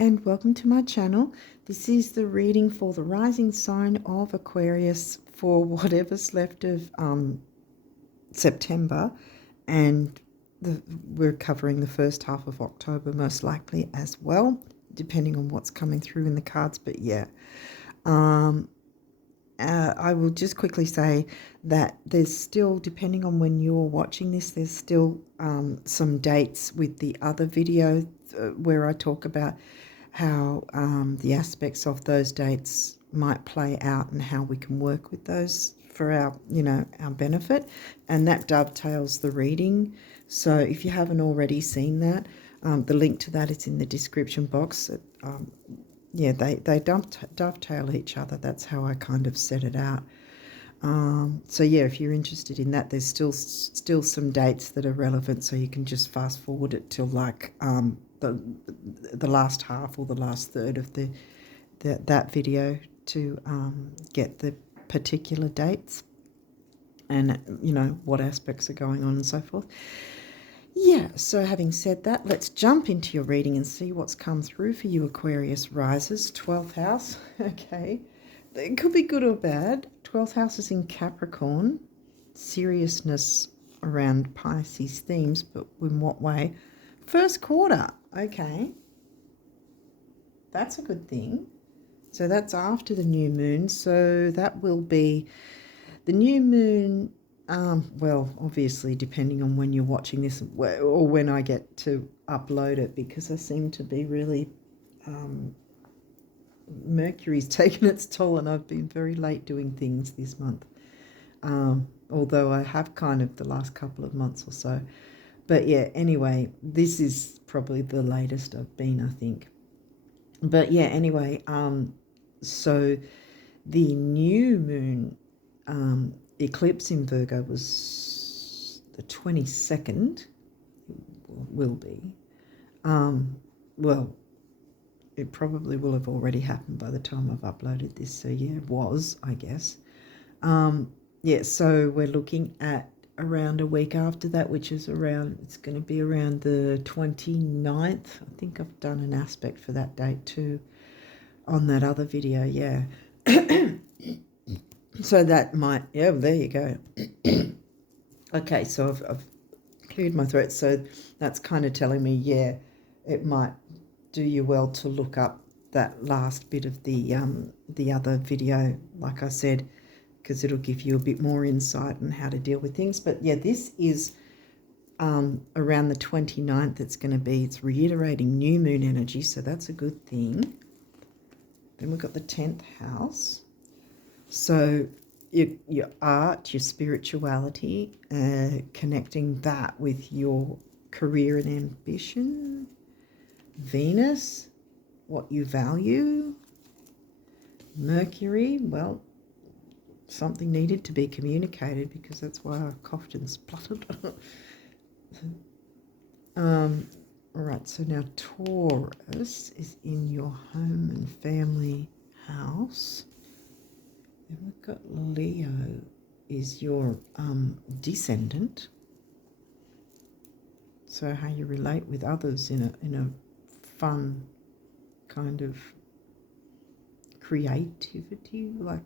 and welcome to my channel. This is the reading for the rising sign of Aquarius for whatever's left of September, and we're covering the first half of October most likely as well, depending on what's coming through in the cards. But yeah, I will just quickly say that there's still, depending on when you're watching this, there's still some dates with the other video where I talk about how the aspects of those dates might play out and how we can work with those for our, our benefit. And that dovetails the reading. So if you haven't already seen that, the link to that is in the description box. Yeah, they dovetail each other. That's how I kind of set it out. So yeah, if you're interested in that, there's still some dates that are relevant, so you can just fast forward it till like the last half or the last third of that video to get the particular dates and what aspects are going on and so forth. Yeah, so having said that, let's jump into your reading and see what's come through for you Aquarius risers. 12th house, okay. It could be good or bad. 12th house is in Capricorn. Seriousness around Pisces themes, but in what way? First quarter, okay. That's a good thing. So that's after the new moon. So that will be the new moon. Well, obviously, depending on when you're watching this or when I get to upload it, because I seem to be really, Mercury's taken its toll and I've been very late doing things this month. Although I have kind of the last couple of months or so. But yeah, anyway, this is probably the latest I've been, I think. But yeah, anyway, so the new moon eclipse in Virgo was the 22nd, will be. Well, it probably will have already happened by the time I've uploaded this. So yeah, it was, I guess. Yeah, so we're looking at around a week after that, which is it's going to be around the 29th. I think I've done an aspect for that date too on that other video, yeah. So that might, yeah, there you go. Okay, so I've cleared my throat, so that's kind of telling me, yeah, it might do you well to look up that last bit of the other video, like I said, because it'll give you a bit more insight on how to deal with things. But yeah, this is around the 29th. It's reiterating new moon energy, so that's a good thing. Then we've got the 10th house. So your art, your spirituality, connecting that with your career and ambition. Venus, what you value. Mercury, well, something needed to be communicated, because that's why I coughed and spluttered. All right, so now Taurus is in your home and family house. And we've got Leo is your descendant. So how you relate with others in a fun kind of creativity, like,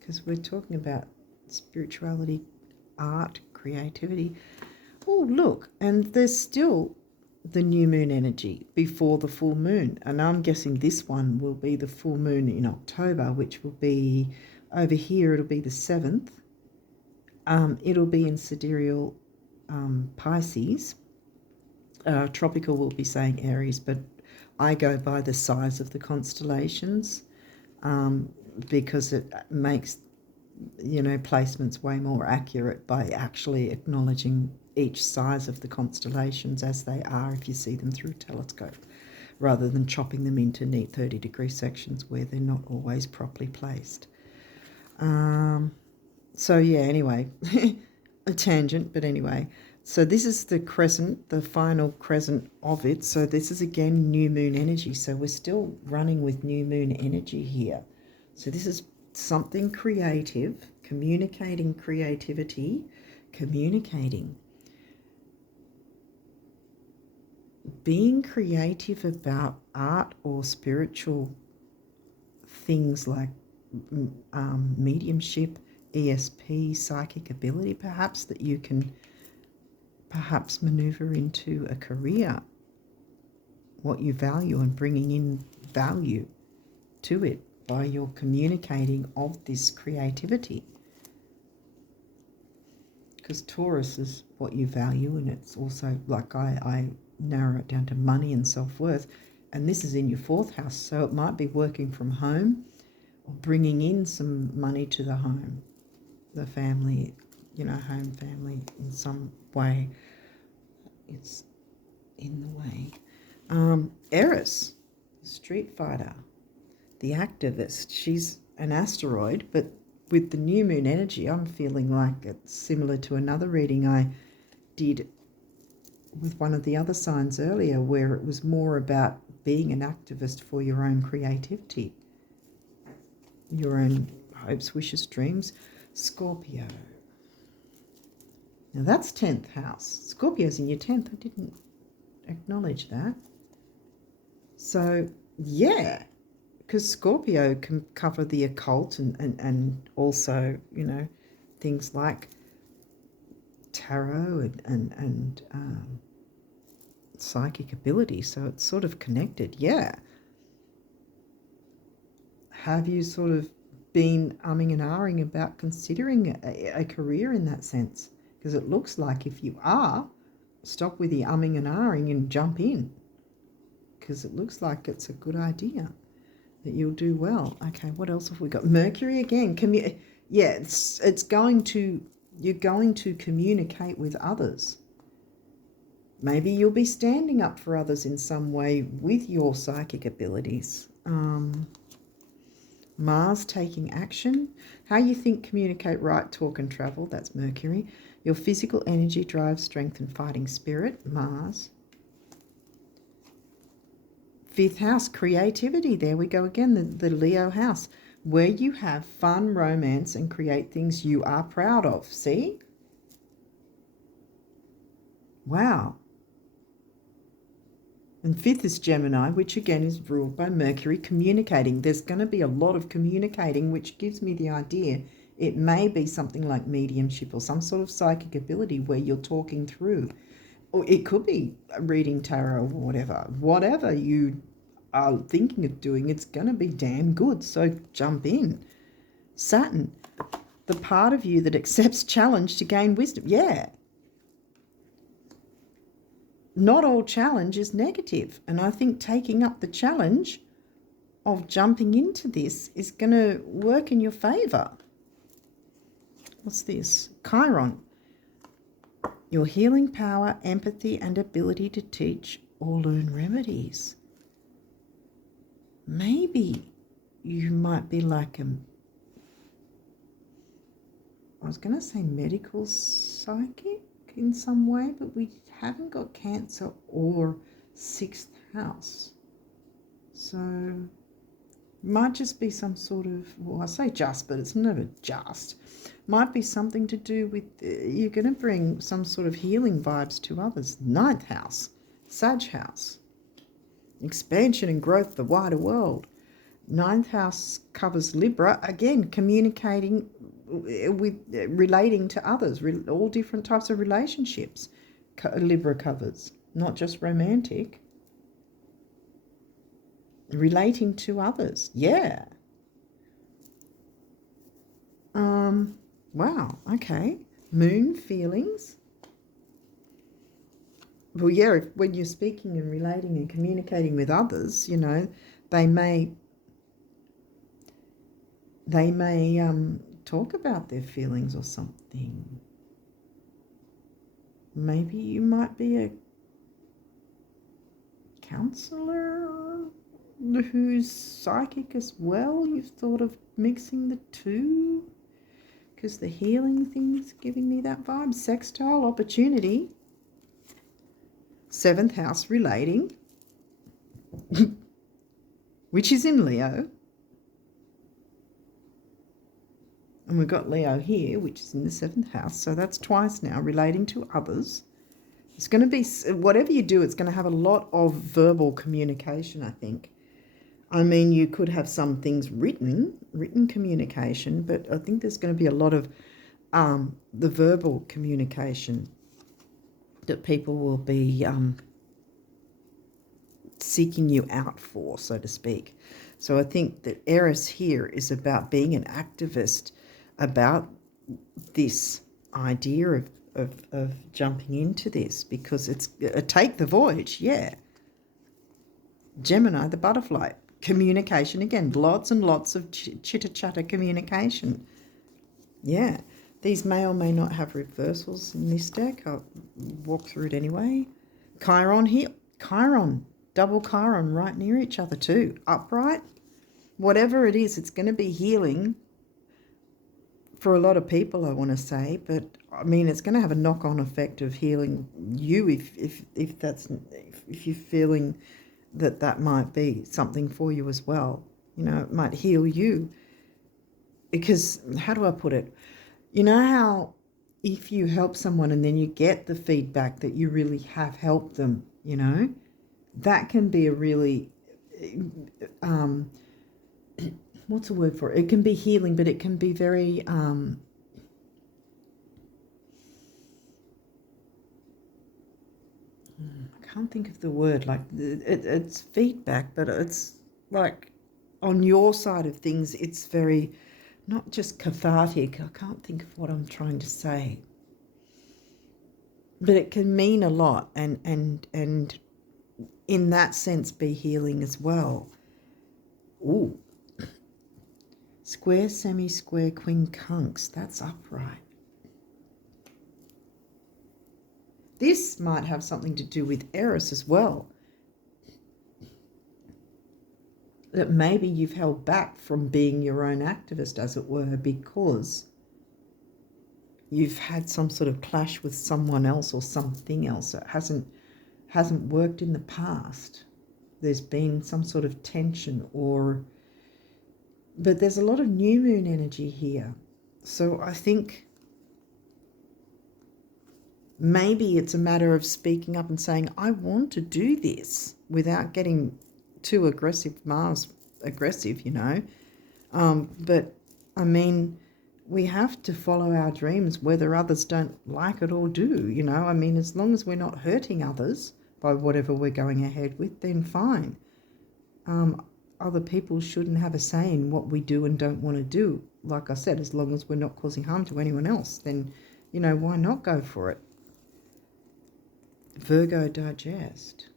because we're talking about spirituality, art, creativity. Oh, look, and there's still the new moon energy before the full moon. And I'm guessing this one will be the full moon in October, which will be over here. It'll be the 7th. It'll be in sidereal Pisces. Tropical will be saying Aries, but I go by the size of the constellations because it makes placements way more accurate by actually acknowledging each size of the constellations as they are if you see them through a telescope, rather than chopping them into neat 30-degree sections where they're not always properly placed. So yeah, anyway, a tangent, but anyway. So this is the crescent, the final crescent of it. So this is again new moon energy. So we're still running with new moon energy here. So this is something creative, communicating creativity, communicating. being creative about art or spiritual things like mediumship, ESP, psychic ability, perhaps, that you can perhaps maneuver into a career, what you value, and bringing in value to it by your communicating of this creativity. Because Taurus is what you value, and it's also, like I narrow it down to money and self-worth, and this is in your 4th house, so it might be working from home or bringing in some money to the home, the family, home family in some way. It's in the way. Eris, the street fighter, the activist. She's an asteroid, but with the new moon energy, I'm feeling like it's similar to another reading I did with one of the other signs earlier, where it was more about being an activist for your own creativity, your own hopes, wishes, dreams. Scorpio. Now that's 10th house. Scorpio's in your 10th. I didn't acknowledge that. So, yeah, because Scorpio can cover the occult and also, things like tarot and psychic ability. So it's sort of connected. Yeah. Have you sort of been umming and ahhing about considering a career in that sense? Because it looks like if you are, stop with the umming and ahhing and jump in. Because it looks like it's a good idea, that you'll do well. Okay, what else have we got? Mercury again. It's going to, you're going to communicate with others. Maybe you'll be standing up for others in some way with your psychic abilities. Mars, taking action. How you think, communicate, write, talk and travel. That's Mercury. Your physical energy, drive, strength and fighting spirit. Mars. 5th house, creativity. There we go again, the Leo house, where you have fun, romance and create things you are proud of. See? Wow. And 5th is Gemini, which again is ruled by Mercury, communicating. There's going to be a lot of communicating, which gives me the idea it may be something like mediumship or some sort of psychic ability where you're talking through. Or it could be reading tarot or whatever. Whatever you are thinking of doing, it's going to be damn good. So jump in. Saturn, the part of you that accepts challenge to gain wisdom. Yeah. Not all challenge is negative. And I think taking up the challenge of jumping into this is going to work in your favour. What's this? Chiron. Your healing power, empathy and ability to teach or learn remedies. Maybe you might be like I was going to say medical psychic in some way, but we haven't got Cancer or 6th house. So might just be some sort of, well, I say just, but it's never just. Might be something to do with, you're going to bring some sort of healing vibes to others. 9th house, Sag house. Expansion and growth, the wider world. 9th house covers Libra, again, communicating with, relating to others, all different types of relationships. Libra covers, not just romantic. Relating to others, yeah. Wow, okay. Moon feelings. Well, yeah, when you're speaking and relating and communicating with others, they may talk about their feelings or something. Maybe you might be a counsellor who's psychic as well. You've thought of mixing the two? Because the healing thing's giving me that vibe. Sextile, opportunity. 7th house, relating, which is in Leo. And we've got Leo here, which is in the 7th house. So that's twice now, relating to others. It's going to be, whatever you do, it's going to have a lot of verbal communication, I think. I mean, you could have some things written communication, but I think there's going to be a lot of the verbal communication that people will be seeking you out for, so to speak. So I think that Eris here is about being an activist about this idea of jumping into this, because it's take the voyage, yeah. Gemini, the butterfly, communication again, lots and lots of chitter-chatter communication. Yeah, these may or may not have reversals in this deck. I'll walk through it anyway. Chiron here, Chiron, double Chiron right near each other too. Upright, whatever it is, it's going to be healing for a lot of people, I want to say, but I mean, it's going to have a knock-on effect of healing you if you're feeling that might be something for you as well. You know, it might heal you. Because, how do I put it? You know how if you help someone and then you get the feedback that you really have helped them, you know, that can be a really, what's the word for it? It can be healing, but it can be very, I can't think of the word, like it's feedback, but it's like on your side of things, it's very, not just cathartic. I can't think of what I'm trying to say, but it can mean a lot, and in that sense be healing as well. Ooh, square, semi-square, quincunx. That's upright. This might have something to do with Eris as well. That maybe you've held back from being your own activist, as it were, because you've had some sort of clash with someone else or something else that hasn't worked in the past. There's been some sort of tension, but there's a lot of new moon energy here. So I think maybe it's a matter of speaking up and saying, I want to do this, without getting too aggressive, Mars aggressive, you know. But I mean, we have to follow our dreams whether others don't like it or do, you know. I mean, as long as we're not hurting others by whatever we're going ahead with, then fine. Other people shouldn't have a say in what we do and don't want to do. Like I said, as long as we're not causing harm to anyone else, then, you know, why not go for it? Virgo, digest.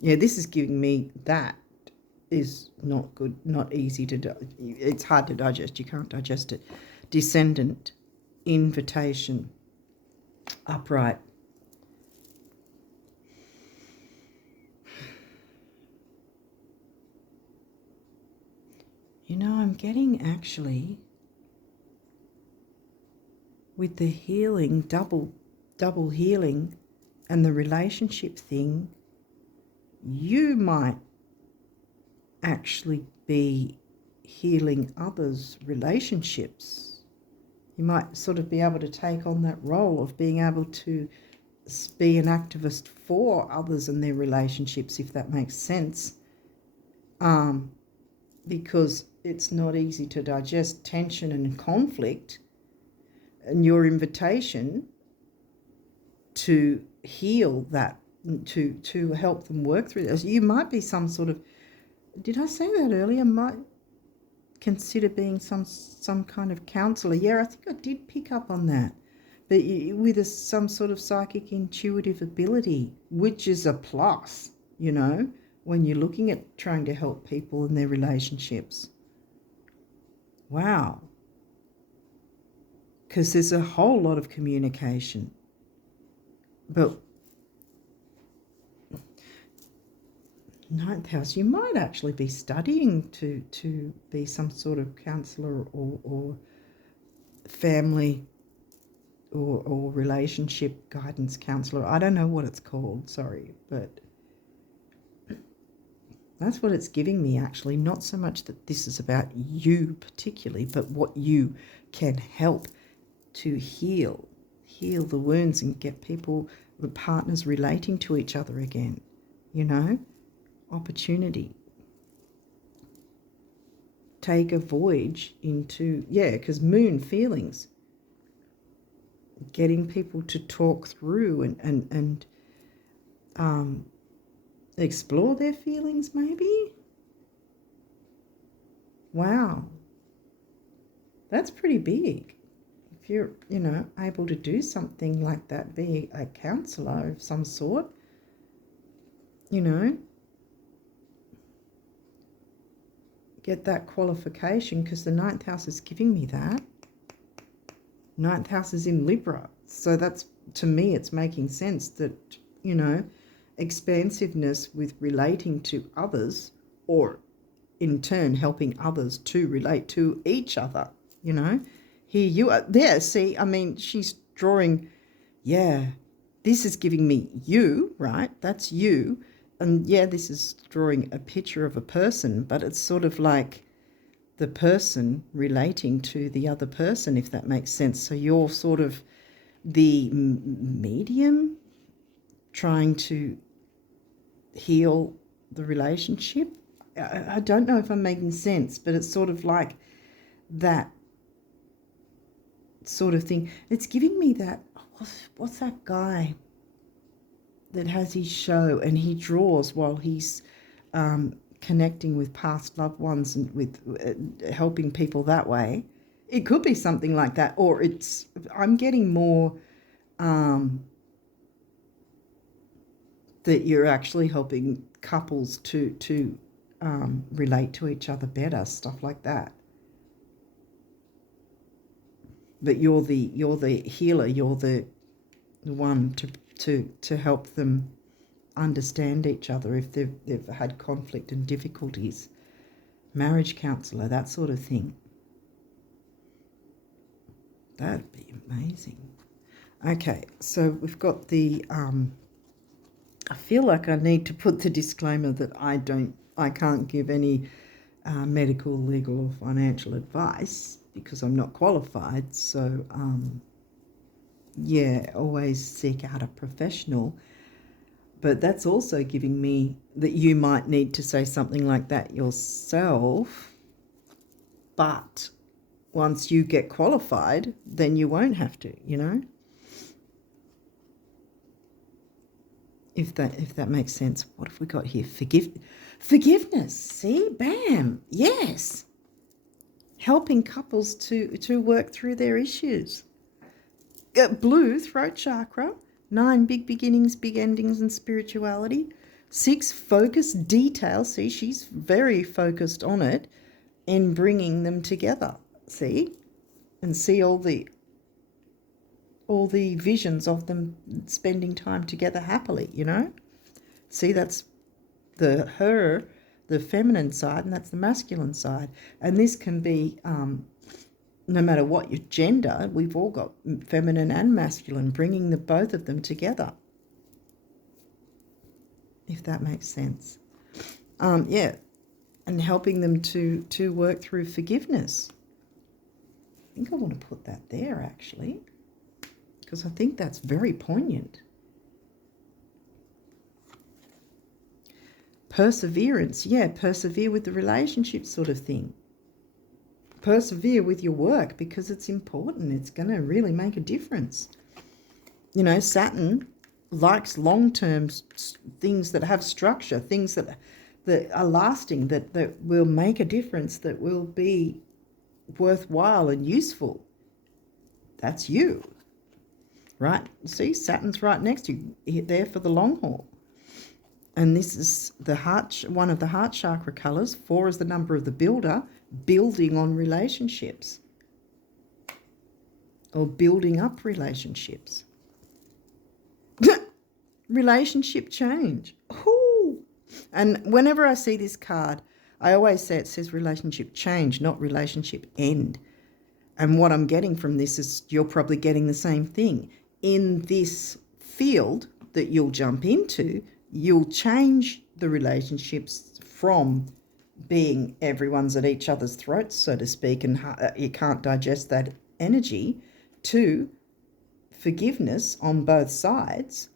Yeah, this is giving me that is not good, not easy to it's hard to digest. You can't digest it. Descendant, invitation, upright. You know, I'm getting actually with the healing, double healing, and the relationship thing, you might actually be healing others' relationships. You might sort of be able to take on that role of being able to be an activist for others and their relationships, if that makes sense. Because it's not easy to digest tension and conflict, and your invitation to heal that, to help them work through this. You might be some sort of, did I say that earlier? Might consider being some kind of counsellor. Yeah, I think I did pick up on that. But with some sort of psychic intuitive ability, which is a plus, you know, when you're looking at trying to help people in their relationships. Wow. Because there's a whole lot of communication. But ninth house, you might actually be studying to be some sort of counsellor or family or relationship guidance counsellor. I don't know what it's called, sorry, but that's what it's giving me, actually. Not so much that this is about you particularly, but what you can help to heal the wounds and get people the partners relating to each other again, you know, opportunity. Take a voyage into, because moon feelings. Getting people to talk through and explore their feelings, maybe. Wow. That's pretty big. If you're, able to do something like that, be a counselor of some sort, get that qualification, because the 9th house is giving me that. 9th house is in Libra. So that's, to me, it's making sense that, expansiveness with relating to others, or in turn helping others to relate to each other, Here you are. There, see, I mean, she's drawing, this is giving me you, right? That's you. And this is drawing a picture of a person, but it's sort of like the person relating to the other person, if that makes sense. So you're sort of the medium trying to heal the relationship. I don't know if I'm making sense, but it's sort of like that sort of thing. It's giving me that, what's that guy that has his show and he draws while he's connecting with past loved ones and with helping people that way? It could be something like that, or I'm getting more that you're actually helping couples to relate to each other better, stuff like that. But you're the healer, you're the one to help them understand each other if they've had conflict and difficulties. Marriage counsellor, that sort of thing. That'd be amazing. Okay, so we've got the I feel like I need to put the disclaimer that I can't give any medical, legal or financial advice because I'm not qualified. So always seek out a professional. But that's also giving me that you might need to say something like that yourself. But once you get qualified, then you won't have to, If that makes sense. What have we got here? Forgiveness. See? Bam. Yes. Helping couples to work through their issues. Blue, throat chakra. 9, big beginnings, big endings and spirituality. 6, focus, detail. See, she's very focused on it in bringing them together. See? And see all the visions of them spending time together happily, See, that's the feminine side, and that's the masculine side. And this can be, no matter what your gender, we've all got feminine and masculine, bringing both of them together, if that makes sense. And helping them to work through forgiveness. I think I want to put that there, actually, because I think that's very poignant. Perseverance, persevere with the relationship sort of thing. Persevere with your work because it's important. It's going to really make a difference. Saturn likes long-term things that have structure, things that are lasting, that will make a difference, that will be worthwhile and useful. That's you. Right? See, Saturn's right next to you, there for the long haul. And this is one of the heart chakra colours. 4 is the number of the builder, building on relationships or building up relationships. Relationship change. Ooh. And whenever I see this card, I always say it says relationship change, not relationship end. And what I'm getting from this is you're probably getting the same thing. In this field that you'll jump into, you'll change the relationships from being everyone's at each other's throats, so to speak, and you can't digest that energy, to forgiveness on both sides,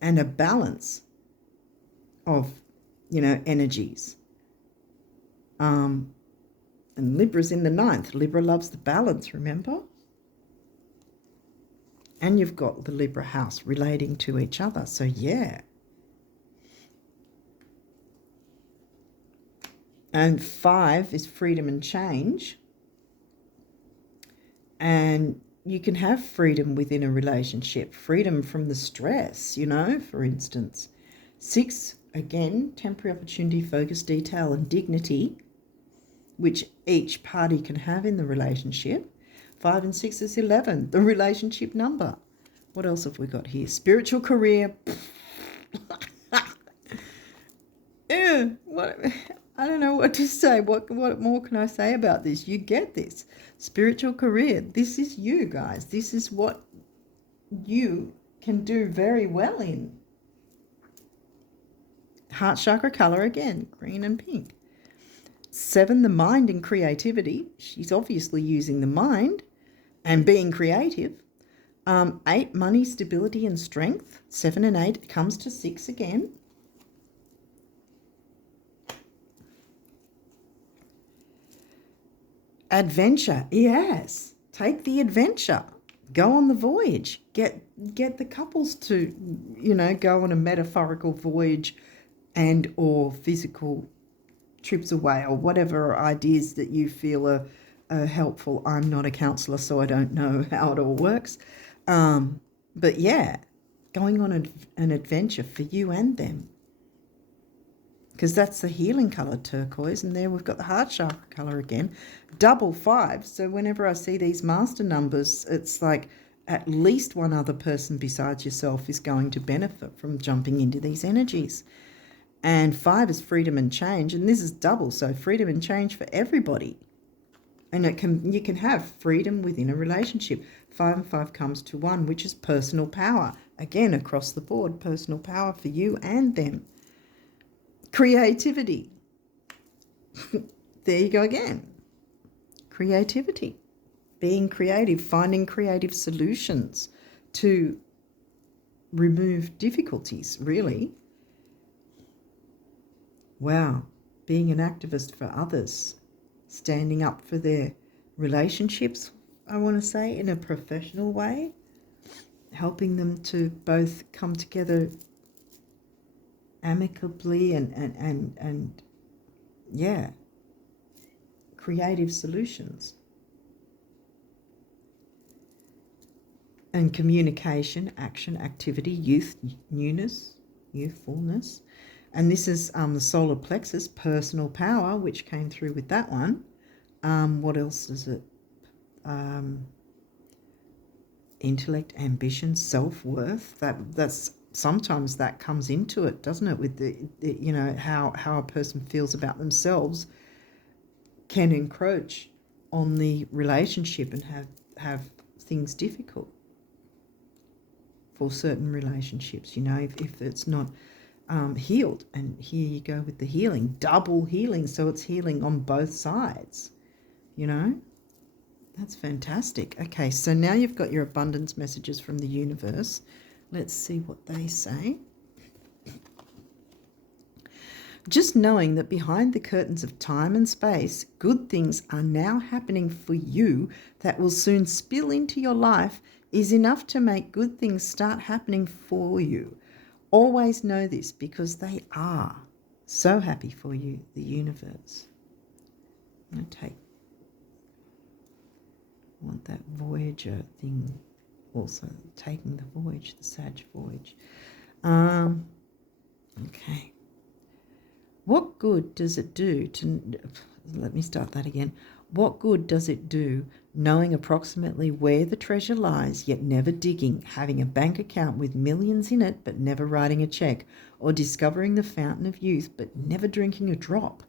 and a balance of, energies. And Libra's in the 9th. Libra loves the balance, remember? And you've got the Libra house relating to each other. So, yeah. And 5 is freedom and change. And you can have freedom within a relationship, freedom from the stress, for instance. 6, again, temporary opportunity, focus, detail, and dignity, which each party can have in the relationship. 5 and 6 is 11, the relationship number. What else have we got here? Spiritual career. What? I don't know what to say. What more can I say about this? You get this. Spiritual career. This is you, guys. This is what you can do very well in. Heart chakra color again, green and pink. 7, the mind and creativity. She's obviously using the mind and being creative. 8, money, stability and strength. 7 and 8 comes to 6 again. Adventure, yes. Take the adventure. Go on the voyage. Get the couples to, go on a metaphorical voyage and or physical trips away or whatever ideas that you feel are helpful. I'm not a counsellor, so I don't know how it all works. But yeah, going on an adventure for you and them. Because that's the healing colour, turquoise. And there we've got the heart chakra colour again. Double 5. So whenever I see these master numbers, it's like at least one other person besides yourself is going to benefit from jumping into these energies. And 5 is freedom and change. And this is double, so freedom and change for everybody. And you can have freedom within a relationship. 5 and 5 comes to 1, which is personal power. Again, across the board, personal power for you and them. Creativity. There you go again. Creativity. Being creative, finding creative solutions to remove difficulties, really. Wow. Being an activist for others. Standing up for their relationships, I want to say, in a professional way. Helping them to both come together amicably and yeah, creative solutions. And communication, action, activity, youth, newness, youthfulness. And this is the solar plexus, personal power, which came through with that one. What else is it? Intellect, ambition, self-worth. That's sometimes that comes into it, doesn't it? With the how a person feels about themselves can encroach on the relationship and have things difficult for certain relationships. If it's not healed. And here you go with the healing, double healing. So it's healing on both sides. That's fantastic. Okay, so now you've got your abundance messages from the universe. Let's see what they say. Just knowing that behind the curtains of time and space, good things are now happening for you that will soon spill into your life is enough to make good things start happening for you. Always know this, because they are so happy for you, the universe. I'm going to want that Voyager thing also, taking the voyage, the Sag voyage. Okay. What good does it do to, let me start that again. What good does it do knowing approximately where the treasure lies, yet never digging, having a bank account with millions in it, but never writing a check, or discovering the fountain of youth, but never drinking a drop?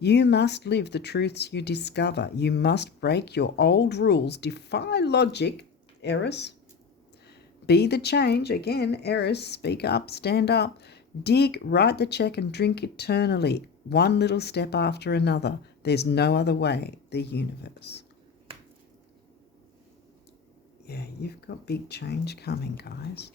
You must live the truths you discover. You must break your old rules, defy logic, Eris. Be the change, again, Eris, speak up, stand up. Dig, write the check and drink eternally, one little step after another. There's no other way, the universe. Yeah, you've got big change coming, guys.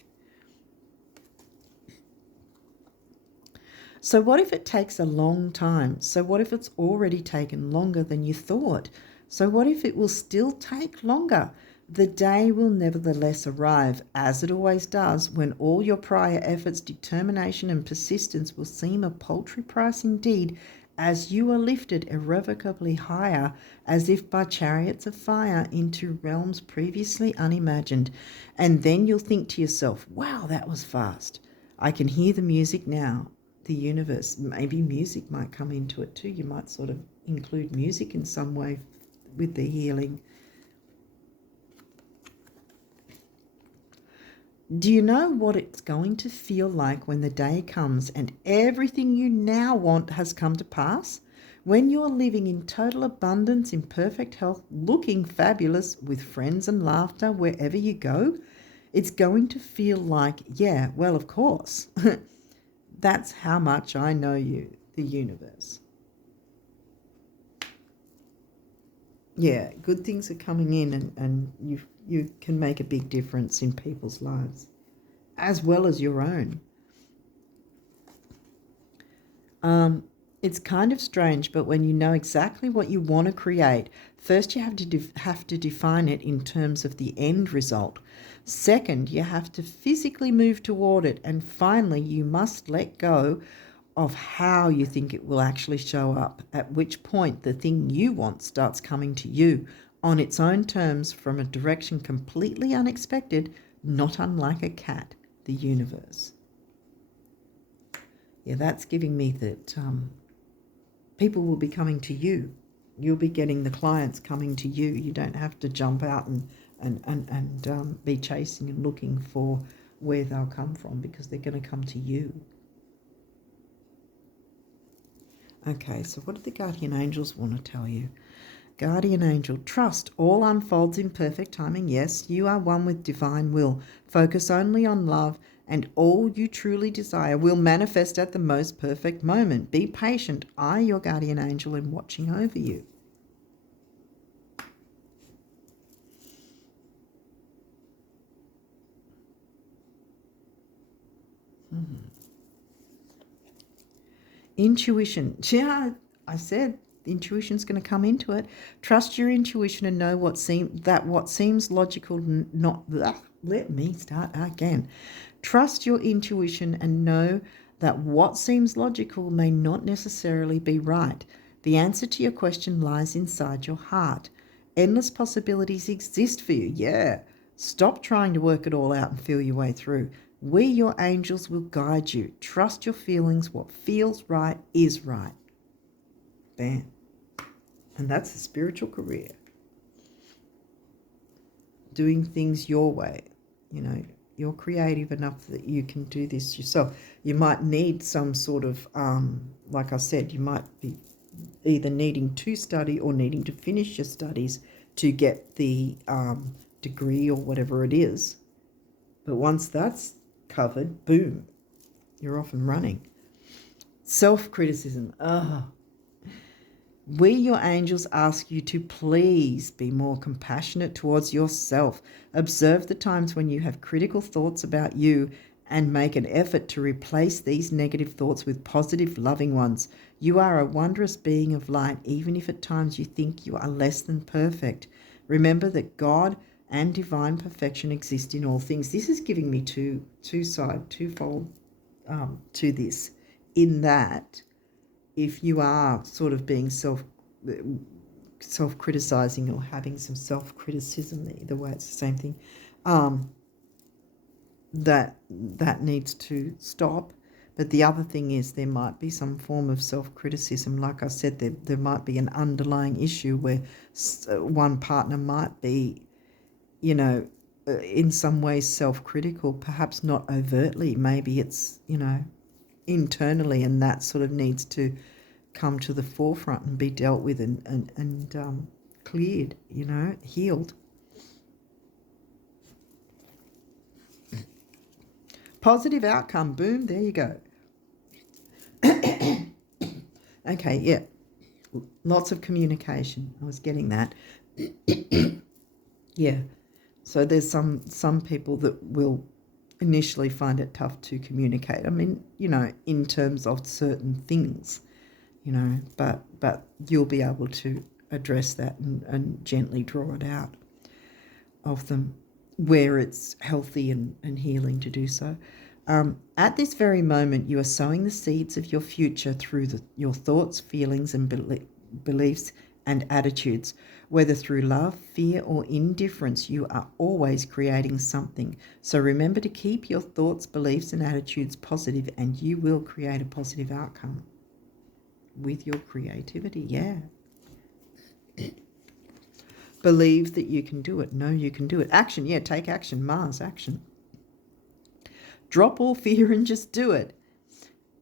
So what if it takes a long time? So what if it's already taken longer than you thought? So what if it will still take longer? The day will nevertheless arrive, as it always does, when all your prior efforts, determination and persistence will seem a paltry price indeed, as you are lifted irrevocably higher, as if by chariots of fire, into realms previously unimagined. And then you'll think to yourself, wow, that was fast. I can hear the music now. The universe, maybe music might come into it too. You might sort of include music in some way with the healing. Do you know what it's going to feel like when the day comes and everything you now want has come to pass? When you're living in total abundance, in perfect health, looking fabulous, with friends and laughter wherever you go, it's going to feel like, yeah, well, of course. That's how much I know you, the universe. Yeah, good things are coming in, and you can make a big difference in people's lives, as well as your own. It's kind of strange, but when you know exactly what you want to create, first you have to define it in terms of the end result. Second, you have to physically move toward it, and finally, you must let go of how you think it will actually show up, at which point the thing you want starts coming to you on its own terms from a direction completely unexpected, not unlike a cat, the universe. Yeah, that's giving me that people will be coming to you. You'll be getting the clients coming to you. You don't have to jump out and be chasing and looking for where they'll come from, because they're going to come to you. Okay, so what do the guardian angels want to tell you? Guardian angel, trust all unfolds in perfect timing. Yes, you are one with divine will. Focus only on love, and all you truly desire will manifest at the most perfect moment. Be patient. I, your guardian angel, am watching over you. Intuition. Yeah, I said intuition's going to come into it. Trust your intuition and know what seems logical. Not let me start again. Trust your intuition and know that what seems logical may not necessarily be right. The answer to your question lies inside your heart. Endless possibilities exist for you. Yeah. Stop trying to work it all out and feel your way through. We, your angels, will guide you. Trust your feelings. What feels right is right. Bam. And that's a spiritual career. Doing things your way. You know, you're creative enough that you can do this yourself. You might need some sort of, like I said, you might be either needing to study or needing to finish your studies to get the degree or whatever it is. But once that's covered, boom, you're off and running. Self-criticism. We, your angels, ask you to please be more compassionate towards yourself. Observe the times when you have critical thoughts about you and make an effort to replace these negative thoughts with positive, loving ones. You are a wondrous being of light, even if at times you think you are less than perfect. Remember that God and divine perfection exist in all things. This is giving me twofold to this, in that if you are sort of being self-criticizing or having some self-criticism, either way it's the same thing, that needs to stop. But the other thing is there might be some form of self-criticism. Like I said, there might be an underlying issue where one partner might be, you know, in some ways self-critical, perhaps not overtly. Maybe it's, you know, internally, and that sort of needs to come to the forefront and be dealt with and cleared, you know, healed. Positive outcome, boom, there you go. Okay, yeah, lots of communication. I was getting that. Yeah, so there's some people that will initially find it tough to communicate. I mean, you know, in terms of certain things, you know, but you'll be able to address that and gently draw it out of them where it's healthy and healing to do so. At this very moment, you are sowing the seeds of your future through your thoughts, feelings, and beliefs and attitudes. Whether through love, fear, or indifference, you are always creating something. So remember to keep your thoughts, beliefs, and attitudes positive, and you will create a positive outcome with your creativity. Yeah. Believe that you can do it. Know you can do it. Action. Yeah, take action. Mars, action. Drop all fear and just do it.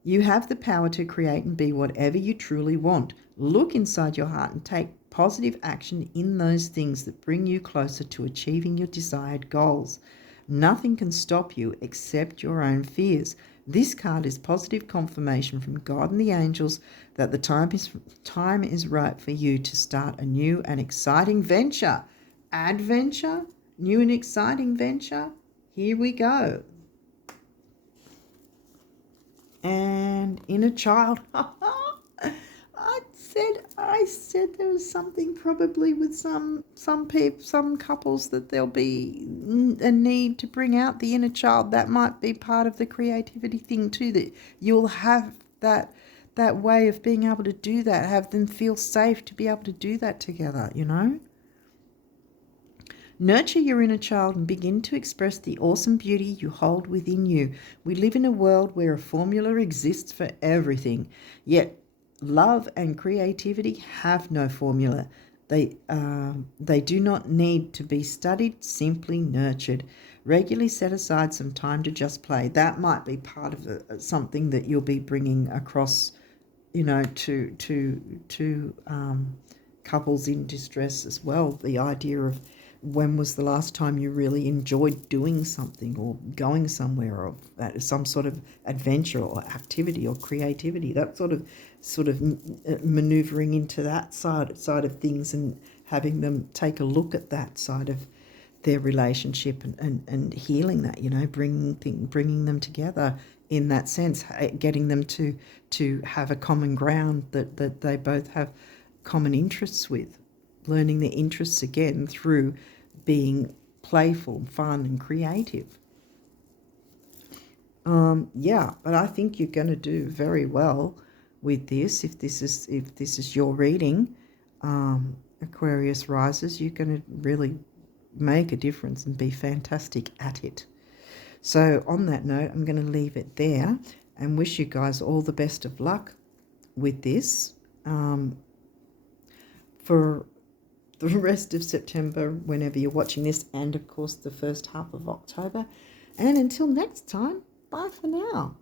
You have the power to create and be whatever you truly want. Look inside your heart and take positive action in those things that bring you closer to achieving your desired goals. Nothing can stop you except your own fears. This card is positive confirmation from God and the angels that the time is right for you to start a new and exciting venture. Adventure? New and exciting venture? Here we go. And inner child. I said there was something probably with some people, some couples, that there'll be a need to bring out the inner child. That might be part of the creativity thing too, that you'll have that way of being able to do that, have them feel safe to be able to do that together, you know. Nurture your inner child and begin to express the awesome beauty you hold within you. We live in a world where a formula exists for everything, yet love and creativity have no formula. They do not need to be studied, simply nurtured. Regularly set aside some time to just play. That might be part of something that you'll be bringing across, you know, to couples in distress as well. The idea of when was the last time you really enjoyed doing something or going somewhere, or that is some sort of adventure or activity or creativity, that sort of maneuvering into that side of things and having them take a look at that side of their relationship and healing that, you know, bringing them together in that sense, getting them to have a common ground that they both have common interests with, learning their interests again through being playful, fun, and creative. Yeah, but I think you're going to do very well with this. If this is your reading, Aquarius rises, you're going to really make a difference and be fantastic at it. So on that note, I'm going to leave it there and wish you guys all the best of luck with this for the rest of September, whenever you're watching this, and of course the first half of October. And until next time, bye for now.